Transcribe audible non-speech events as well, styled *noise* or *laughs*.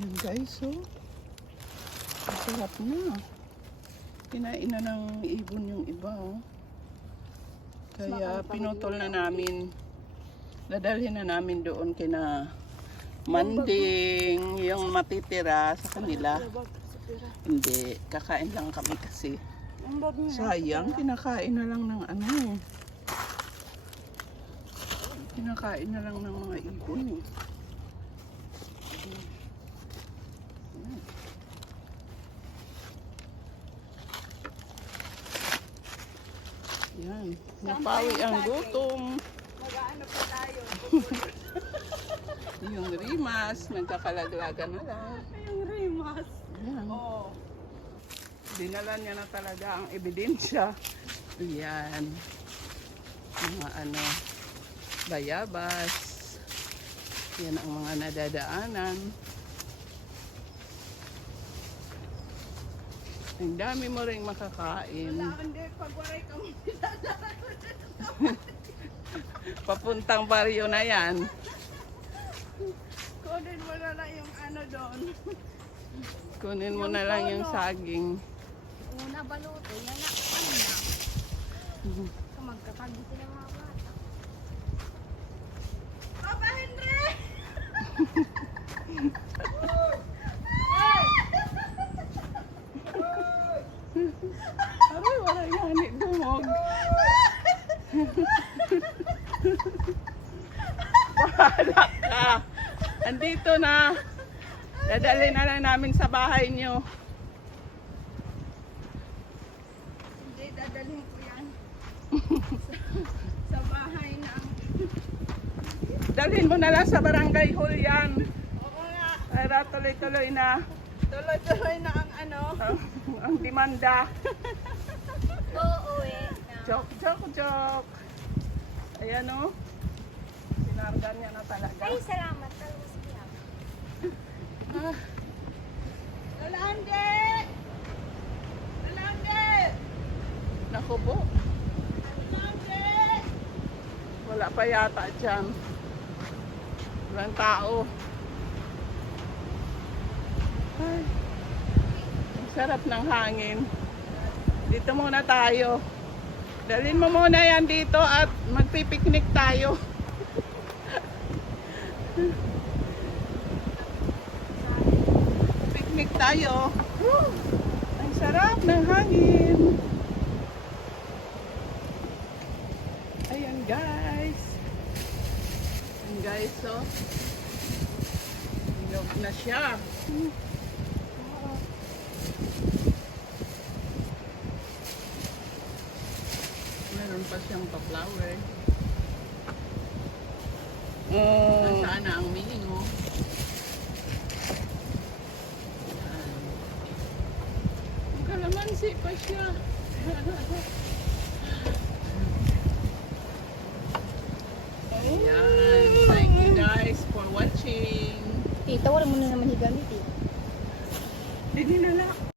Yan guys, oh. Masarap na. Kinain na ng ibon yung iba, oh. Kaya pinutol na namin. Dadalhin na namin doon kina Manding, yung matitira sa kanila. Hindi, kakain lang kami kasi. Sayang, kinakain na lang ng ano eh. Kinakain na lang ng mga ibon eh. Yan, napawi ang gutom. Mag-ano pa tayo? *laughs* Yung rimas, nagkakalaglagan na lang. Yung rimas. Yan. Oo. Dinala niya na talaga ang ebidensya. Yan. Mga ano, bayabas. Yan ang mga nadadaanan. Ang dami mo rin makakain. *laughs* Papuntang baryo na yan. *laughs* Kunin mo na lang yung ano doon. Kunin mo na lang yung saging. Una baluto, yan na, ano na. *laughs* Magkakagi sila mga bata. Bahala ka. Andito na. Dadali na lang namin sa bahay nyo. Hindi, dadalhin ko yan. sa, sa bahay ng... Dalhin mo na lang sa barangay hall yan. Oo nga. Para tuloy-tuloy na Tuloy-tuloy na ang ano. ang, ang demanda. *laughs* Uuwi na. Joke, joke, joke. Ayan o. Sinargan niya na talaga. Ay, salamat. Talaga siya. Ah, Lola Ande! Lola Ande! naku po. Lola Ande! Wala pa yata dyan. Walang tao. Ay, ang sarap ng hangin. Dito muna tayo. Dalhin mo muna yan dito at magpipiknik tayo. Picnic tayo. Woo! Ang sarap ng hangin. Ayan guys. Ayan guys, so. Hinog na siya. Hmm. Meron pa siyang pa-flower. Oh. Nasaan na ang mini mo? Ang kalamansi pa siya. Ayan. Thank you guys for watching. Tita, wala mo na naman higamit eh. Hindi nila